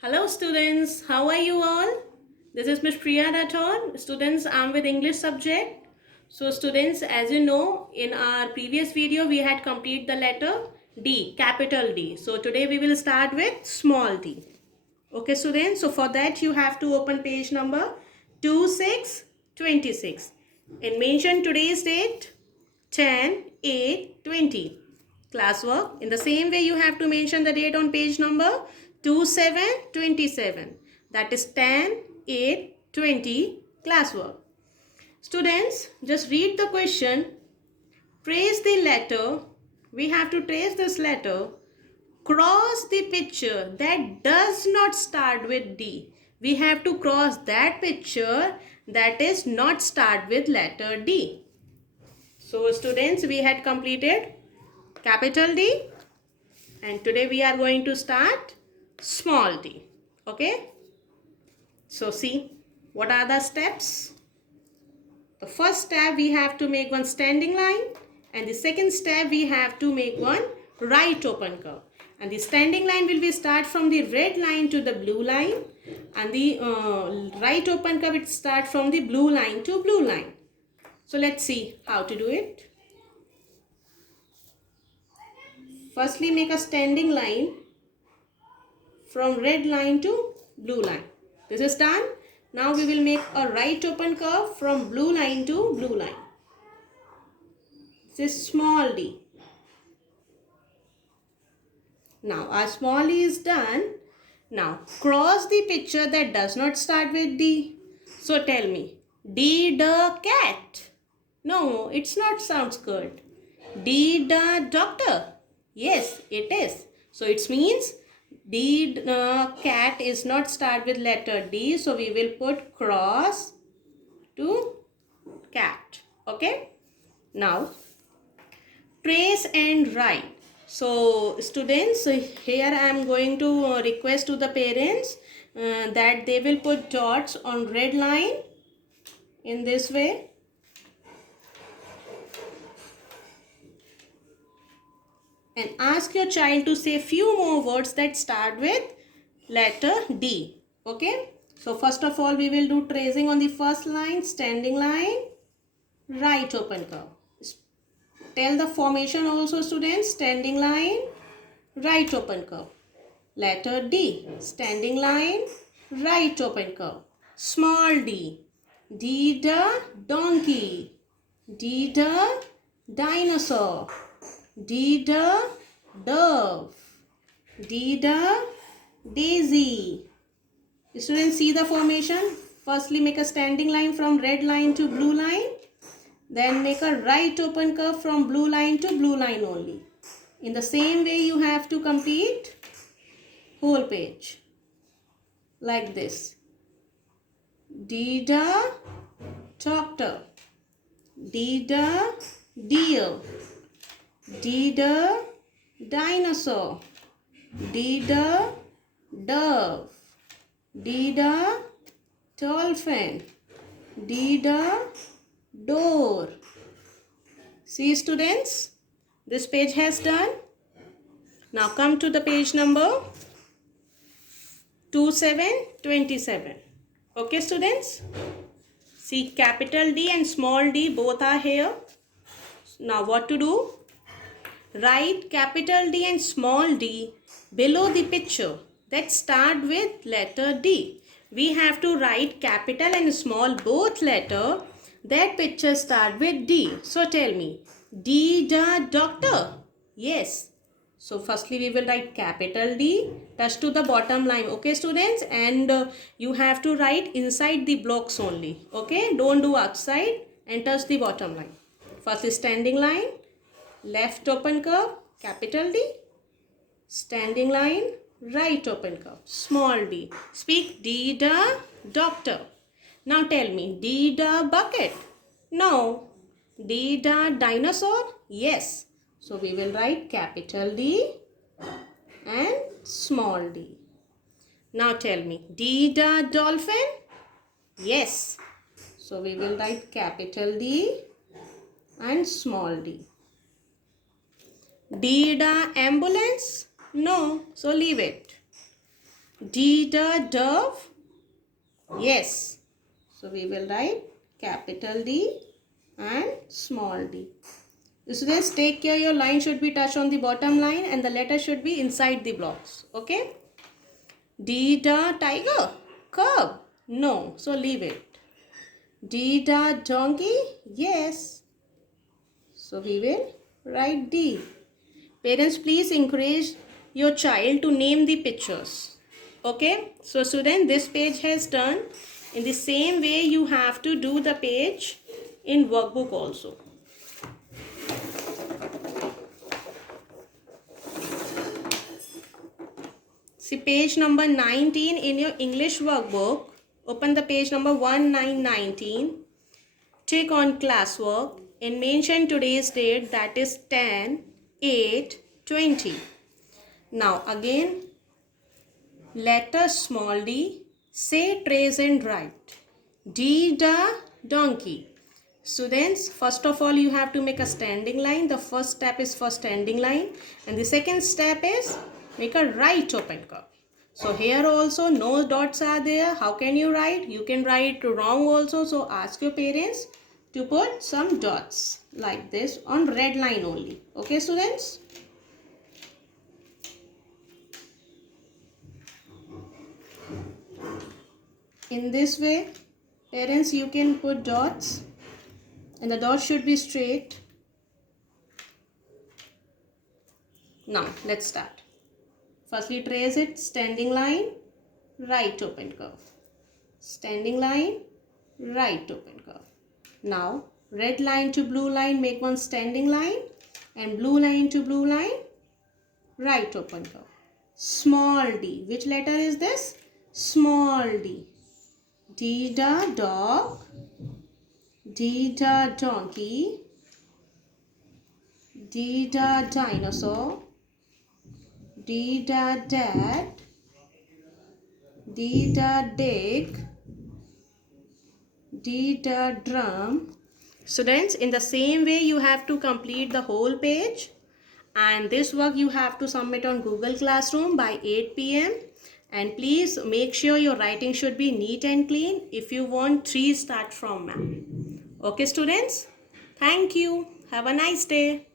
Hello students, how are you all? This is Ms. Priya Rathod. Students, I'm with English subject. So students, as you know, in our previous video, we had completed the letter D, capital D. So today we will start with small d. Okay students, so for that you have to open page number 2626 and mention today's date 10/8/20. Classwork. In the same way you have to mention the date on page number 2727. That is 10/8/20 classwork. Students, just read the question. Trace the letter. We have to trace this letter. Cross the picture that does not start with D. We have to cross that picture that is not start with letter D. So students, we had completed capital D and today we are going to start small d. Okay. So see, what are the steps? The first step we have to make one standing line and the second step we have to make one right open curve. And the standing line will be start from the red line to the blue line and the right open curve it start from the blue line to blue line. So let's see how to do it. Firstly, make a standing line from red line to blue line. This is done. Now we will make a right open curve from blue line to blue line. This is small d. Now our small d is done. Now cross the picture that does not start with D. So tell me, D the cat. No, it's not sounds good. D the doctor. Yes, it is. So it means D cat is not start with letter D. So we will put cross to cat. Okay. Now trace and write. So students, here I am going to request to the parents that they will put dots on red line in this way. And ask your child to say few more words that start with letter D. Okay. So first of all we will do tracing on the first line, standing line, right open curve. Tell the formation also students, standing line, right open curve. Letter D, standing line, right open curve. Small d, D the donkey, D the dinosaur, D the dove, D the daisy. Students, see the formation. Firstly make a standing line from red line to blue line. Then make a right open curve from blue line to blue line only. In the same way you have to complete whole page. Like this. D the doctor. D the deer. D the dinosaur. D the dove. D the dolphin. D the door. See students, this page has done. Now come to the page number 2727. Okay students, see capital D and small d both are here. Now what to do? Write capital D and small d below the picture that start with letter D. We have to write capital and small both letter that picture start with D. So tell me, D the doctor. Yes. So firstly we will write capital D, touch to the bottom line. Okay students, and you have to write inside the blocks only. Okay, don't do outside and touch the bottom line. First is standing line, left open curve, capital D, standing line, right open curve, small d. Speak D the doctor. Now tell me, D the bucket. No. D the dinosaur. Yes. So we will write capital D and small d. Now tell me, D the dolphin. Yes. So we will write capital D and small d. D the ambulance. No. So leave it. D the dove. Yes. So we will write capital D and small d. Students, take care, your line should be touched on the bottom line and the letter should be inside the blocks. Okay. D the tiger. Cub. No. So leave it. D the donkey. Yes. So we will write D. Parents, please encourage your child to name the pictures. Okay. So student, this page has done. In the same way, you have to do the page in workbook also. See page number 19 in your English workbook. Open the page number 1919. Tick on classwork and mention today's date, that is 10/8/20. Now again, letter small d, say, trace and write. D the donkey. Students, first of all you have to make a standing line. The first step is for standing line and the second step is make a right open curve. So here also no dots are there. How can you write? You can write wrong also. So ask your parents to put some dots like this on red line only. Okay students? In this way, parents, you can put dots and the dots should be straight. Now let's start. Firstly, trace it. Standing line, right open curve. Standing line, right open curve. Now red line to blue line, make one standing line, and blue line to blue line, right open curve. Small d. Which letter is this? Small d. D the dog. D the donkey. D the dinosaur. D the dad. D the dig. D the drum. Students, in the same way you have to complete the whole page, and this work you have to submit on Google Classroom by 8 p.m. and please make sure your writing should be neat and clean. If you want 3 start from ma'am. Okay students, thank you. Have a nice day.